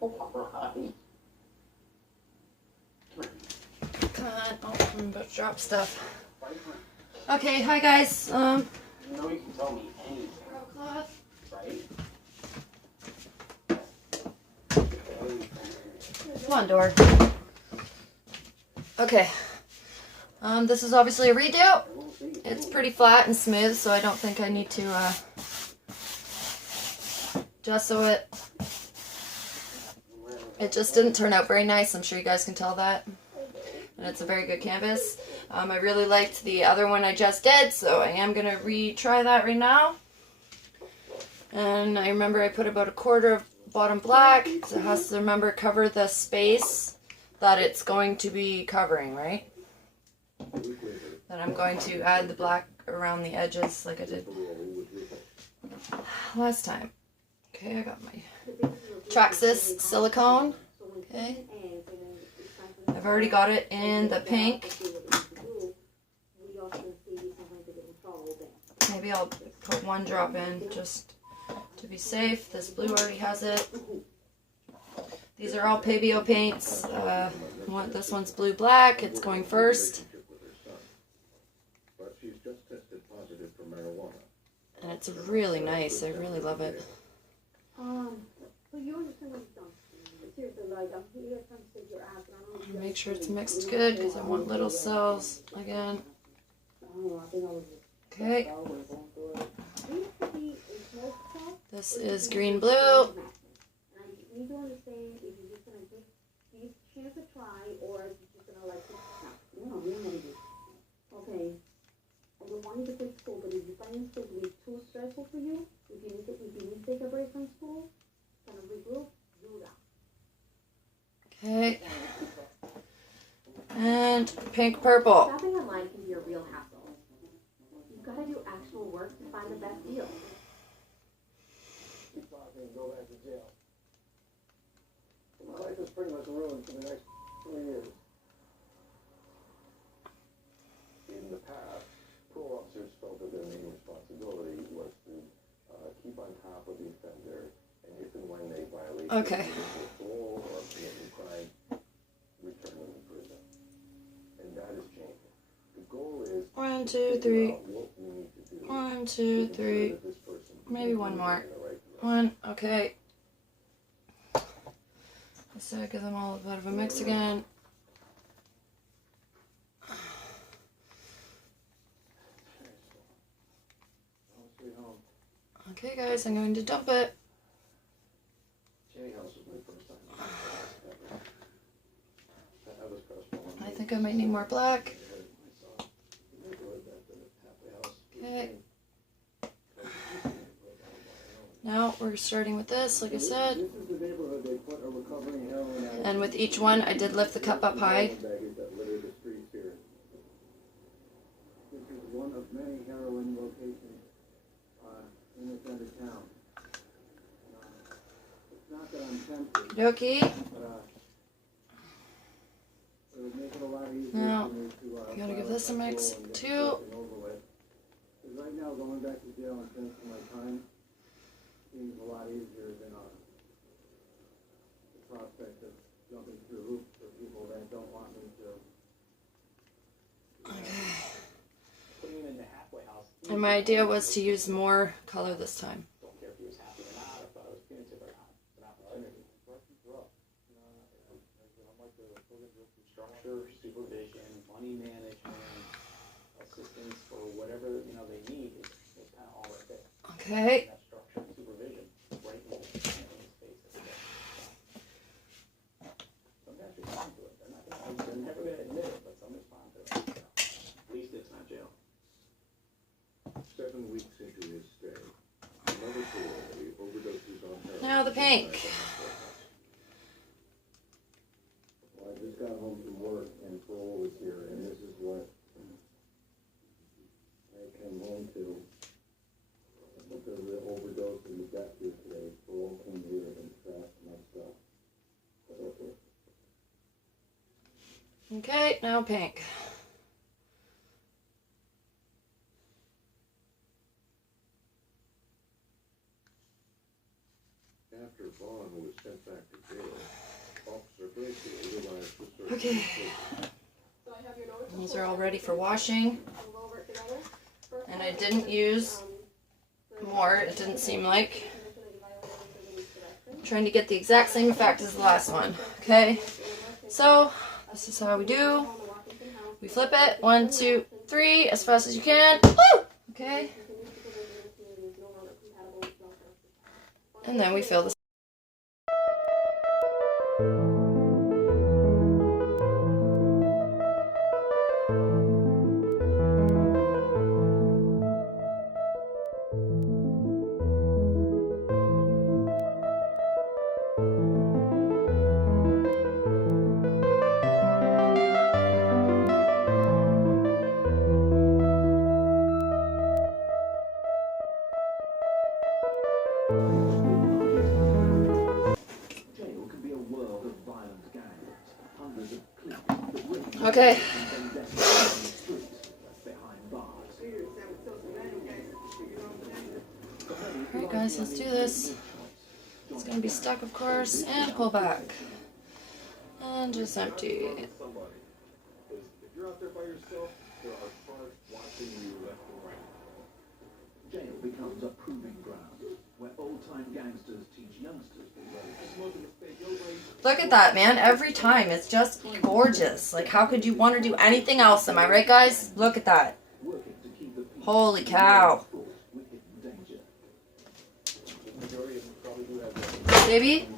Come on. Oh, I'm about to drop stuff. Okay, hi guys. You know you can tell me anything, Cloth. right? Come on, door. Okay. This is obviously a redo. It's pretty flat and smooth, so I don't think I need to gesso it. It just didn't turn out very nice. I'm sure you guys can tell that. And it's a very good canvas. I really liked the other one I just did, so I am going to retry that right now. And I remember I put about 1/4 of bottom black, so it has to, remember, cover the space that it's going to be covering, right? Then I'm going to add the black around the edges like I did last time. Okay, I got my Traxxas Silicone. Okay. I've already got it in the pink. Maybe I'll put 1 drop in just to be safe. This blue already has it. These are all Pebeo paints. This one's blue-black. It's going first. And it's really nice. I really love it. Make sure it's mixed good because I want little cells again. Okay. This is green-blue. Okay. I don't want you to quit school, but if you find school to be too stressful for you, if you need to take a break from school, kind of regroup, do that. Okay. And pink purple. Shopping online can be a real hassle. You've got to do actual work to find the best deal. Go back to jail. My life is pretty much ruined for the next 3 years. In the past, parole officers felt that their main responsibility was to keep on top of the offender, and if and when they violate parole or commit a crime, return them to prison. And that is changing. The goal is 1, 2, 3. what we need to do. 1, 2, 3. Maybe 1 more. 1. Okay. So I give them all a bit of a mix again. Okay, guys, I'm going to dump it. I think I might need more black. Okay. Now we're starting with this, like I said. And with each one, I did lift the cup up high. This is one of many heroin locations in this end of town. It's not that I'm tempted, Okie. but it would make it a lot easier Now, for me to you gotta give this a mix too. Because right now, going back to jail and finishing my time seems a lot easier than the prospect of jumping through hoops for people that don't want me to. Putting him in the halfway house. And my idea was to use more color this time. Don't care if he was happy or not, if I was punitive or not. It's an opportunity. Structure, supervision, money management, assistance for whatever they need is kind of all right there. Okay. That structure and supervision right in the space every day. Sometimes respond to it. They're never going to admit it, but some respond to it. At least it's not jail. 7 weeks into his stay, another parolee overdoses on heroin. Now the pink. Well, I just got home from work and parole was here, and this is what I came home to. Because of the overdose and the death here today, parole came here and trashed my stuff. Okay, now pink. After Vaughn was sent back to jail, Officer Gracie utilized the search. Okay. These are all ready for washing. And I didn't use more, it didn't seem like. I'm trying to get the exact same effect as the last one. Okay, so this is how we do. We flip it, 1, 2, 3, as fast as you can. Woo! Okay. And then we fill this. Okay. Alright guys, let's do this. It's going to be stuck, of course, and pull back. And just empty. Somebody. Because if you're out there by yourself, there are sharks watching you left and right. Jail becomes a proving ground where old-time gangsters teach youngsters the ropes. Look at that, man. Every time. It's just gorgeous. Like, how could you want to do anything else? Am I right, guys? Look at that. Working to keep the people Holy cow. fraught with hidden danger. Majority of them probably do have Baby?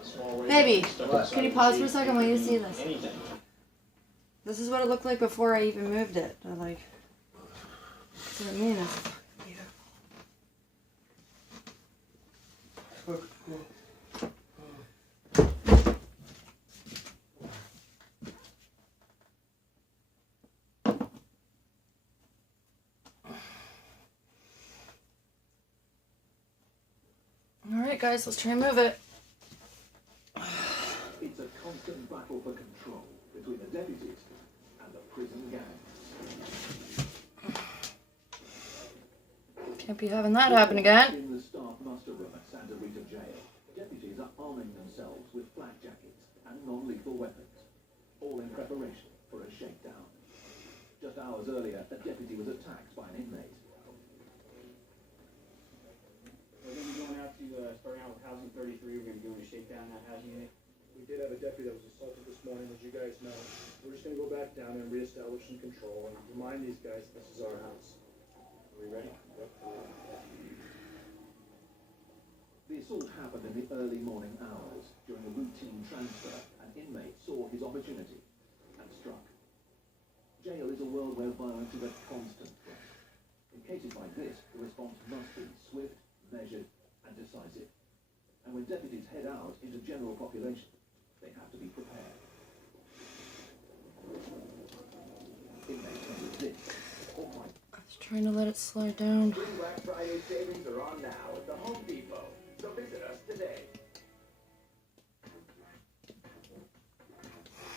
A small way Baby, to step aside can you the pause for sheet. a second? I want you to see this. Anything. This is what it looked like before I even moved it. I like, that's what I mean. Alright guys, let's try and move it. It's a constant battle for control between the deputies and the prison gang. Can't be having that happen again. In the staff muster room at Santa Rita Jail, deputies are arming themselves with flak jackets and non-lethal weapons, all in preparation for a shakedown. Just hours earlier, a deputy was attacked by an inmate. We're going to be going out to, starting out with housing 33, we're going to be doing a shakedown in that housing unit. We did have a deputy that was assaulted this morning, as you guys know. We're just gonna go back down and reestablish some control and remind these guys this is our house. Are we ready? Yep. The assault happened in the early morning hours. During a routine transfer, an inmate saw his opportunity and struck. Jail is a world where violence is a constant threat. In cases like this, the response must be swift, measured, and decisive. And when deputies head out into general population, they have to be prepared. Inmates can resist or fight. I was trying to let it slide down. Free Black Friday savings are on now at the Home Depot, so visit us today.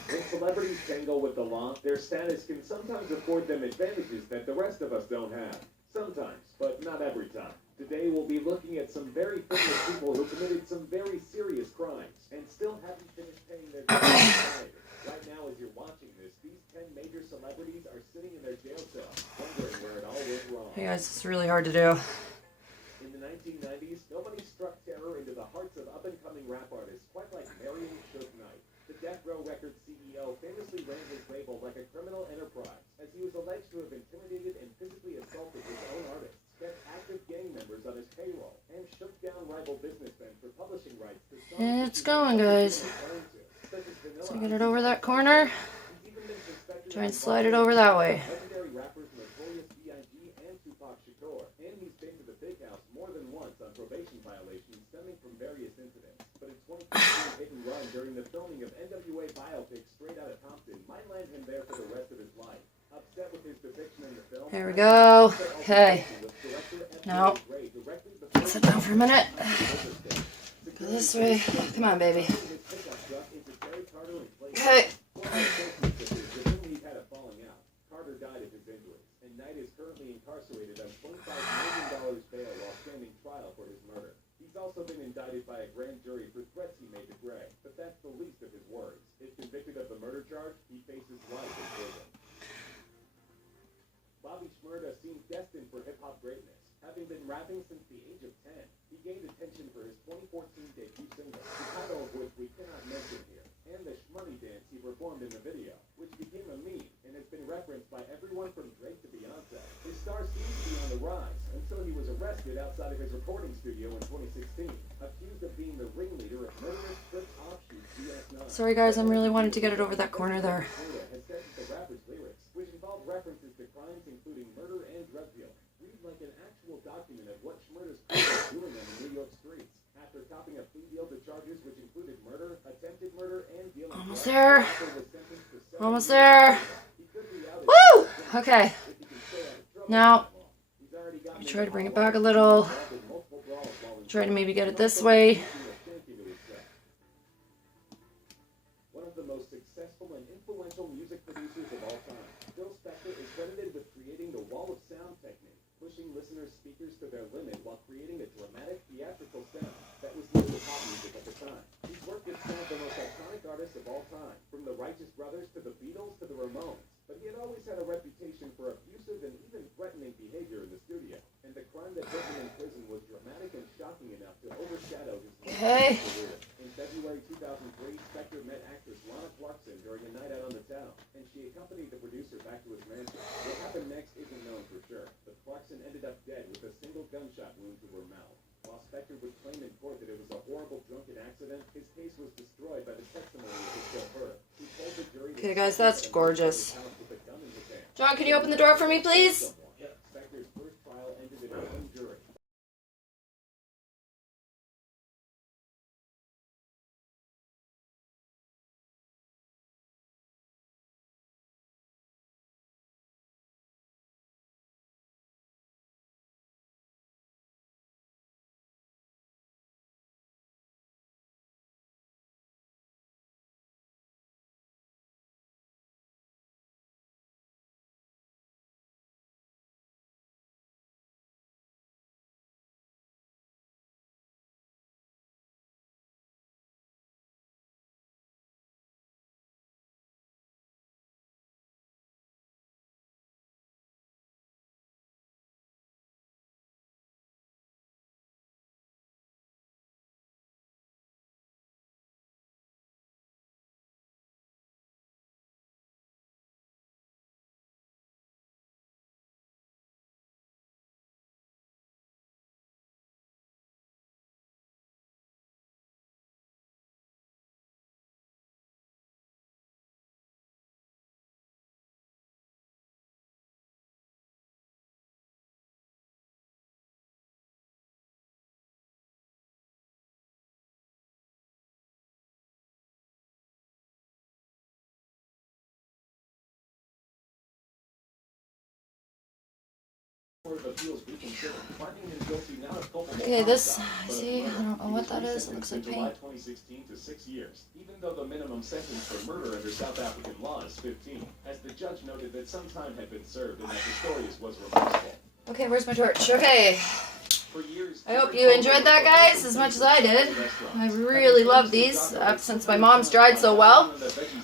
When celebrities tangle with the law, their status can sometimes afford them advantages that the rest of us don't have. Sometimes, but not every time. Today we'll be looking at some very famous people who committed some very serious crimes and still haven't finished paying their dues. Right now, as you're watching this, these 10 major celebrities are sitting in their jail cell, wondering where it all went wrong. Hey guys, it's really hard to do. In the 1990s, nobody struck terror into the hearts of up-and-coming rap artists quite like Marion Shook Knight. The Death Row Records CEO famously ran his label like a criminal enterprise, as he was alleged to have intimidated and physically assaulted his own artists, kept active gang members on his payroll, and shook down rival businessmen for publishing rights to songs. It's going, guys. So get it over that corner. Try and slide it over that way. Legendary rappers Notorious B.I.G. and Tupac Shakur, and he's been to the big house more than once on probation violations stemming from various incidents. But in 2015 hit and run during the filming of NWA biopic Straight Outta Compton might land him there for the rest of his life. Upset with his depiction in the film. There we go. Okay. Now, sit down for a minute. Go this way. Come on, baby. Okay. Carter died of his injuries, and Knight is currently incarcerated on $25 million bail while standing trial for his murder. He's also been indicted by a grand jury for threats he made to Gray, but that's the least of his worries. If convicted of the murder charge, he faces life in prison. Bobby Shmurda seemed destined for hip-hop greatness. Having been rapping since the age of 10, he gained attention for his 2014 debut single, the title of which we cannot mention here, and the Shmoney dance he performed in the video, which became a meme and has been referenced by everyone from Drake to Beyonce. His star seemed to be on the rise until he was arrested outside of his recording studio in 2016, accused of being the ringleader of murderous Crips offshoot DS9. Sorry guys, I'm really wanting to get it over that corner there. Shmurda has said that the rapper's lyrics, which involve references to crimes including murder and drug dealing, read like an actual document of what Shmurda's crew was doing on the New York streets. After copping a plea deal to charges which included murder, attempted murder, and dealing Almost drugs, there. the rapper was sentenced to 7 Almost years there. in prison. He could be out Woo! if Okay. he can stay out of trouble Now, for that long. He's already gotten try to bring it into back a hot little. water, involved in multiple brawls while in Try to jail. maybe get it He's this also way. been a shanky to his set. One of the most successful and influential music producers of all time, Phil Spector is credited with creating the wall of sound technique, pushing listeners' speakers to their limit while creating a dramatic, theatrical sound that was new to pop music at the time. He's worked with some of the most iconic artists of all time, from the Righteous Brothers to the Beatles to the Ramones, but he had always had a reputation for abusive and even threatening behavior in the studio, and the crime that put him in prison was dramatic and shocking enough to overshadow his Okay. career. In February 2003, Spector met actress Lana Clarkson during a night out on the town, and she accompanied the producer back to his mansion. What happened next isn't known for sure, but Clarkson ended up dead with a single gunshot wound to her mouth. While Spector would claim in court that it was a horrible drunken accident, his case was destroyed by the testimony of his chauffeur. He told the jury that Okay, guys, that's Spector gorgeous. had entered his house with a gun in his hand. John, can you open the door for me, please? Spector's first trial ended in a hung jury. Okay, this, I see, I don't know what that is. It looks like July paint. 2016 to 6 years, even though the minimum sentence for murder under South African law is 15, as the judge noted that some time had been served and that Pistorius was remorseful. Okay, where's my torch? Okay. For years, I hope you enjoyed that, guys, as much as I did. I really love these. Since my mom's dried so well,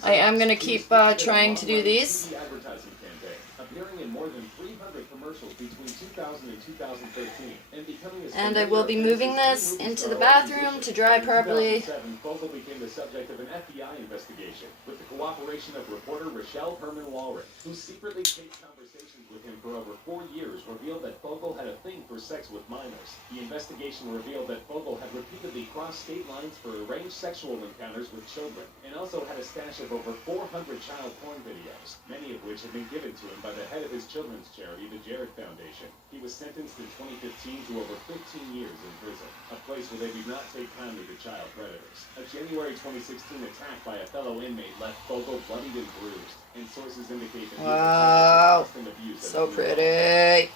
I am going to keep trying to do these. Advertising campaign, appearing in more than 300 commercials between 2000 and 2013, and becoming a And I will be moving this into the bathroom to dry properly. 2007, Fogel became the subject of an FBI investigation with the cooperation of reporter Rochelle Herman Walrich, who secretly taped conversations with him for over 4 years, revealed that Fogel had a thing for sex with minors. The investigation revealed that Fogel had repeatedly crossed state lines for arranged sexual encounters with children, and also had a stash of over 400 child porn videos, many of which had been given to him by the head of his children's charity, the Jared Foundation. He was sentenced in 2015 to over 15 years in prison, a place where they do not take kindly to child predators. A January 2016 attack by a fellow inmate left Fogel bloodied and bruised, and sources indicate that he was Wow. a constant abuse. So pretty.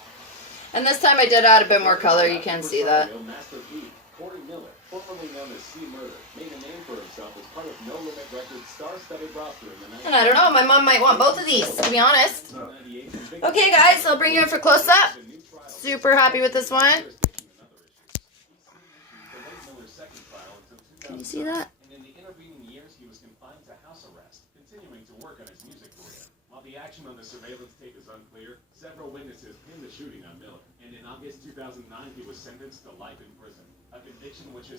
And this time I did add a bit more color, you can see that. Master P, Corey Miller, formerly known as C Murder, made a name for himself as part of No Limit Records' star-studded roster in the And I don't know, my mom might want both of these, to be honest. Okay, guys, I'll bring you in for close-up. Super happy with this one. second trial until 2009. Can you see that? And in the intervening years, he was confined to house arrest, continuing to work on his music career. While the action on the surveillance tape is unclear, several witnesses pinned the shooting on Miller. And in August 2009, he was sentenced to life in prison, a conviction which is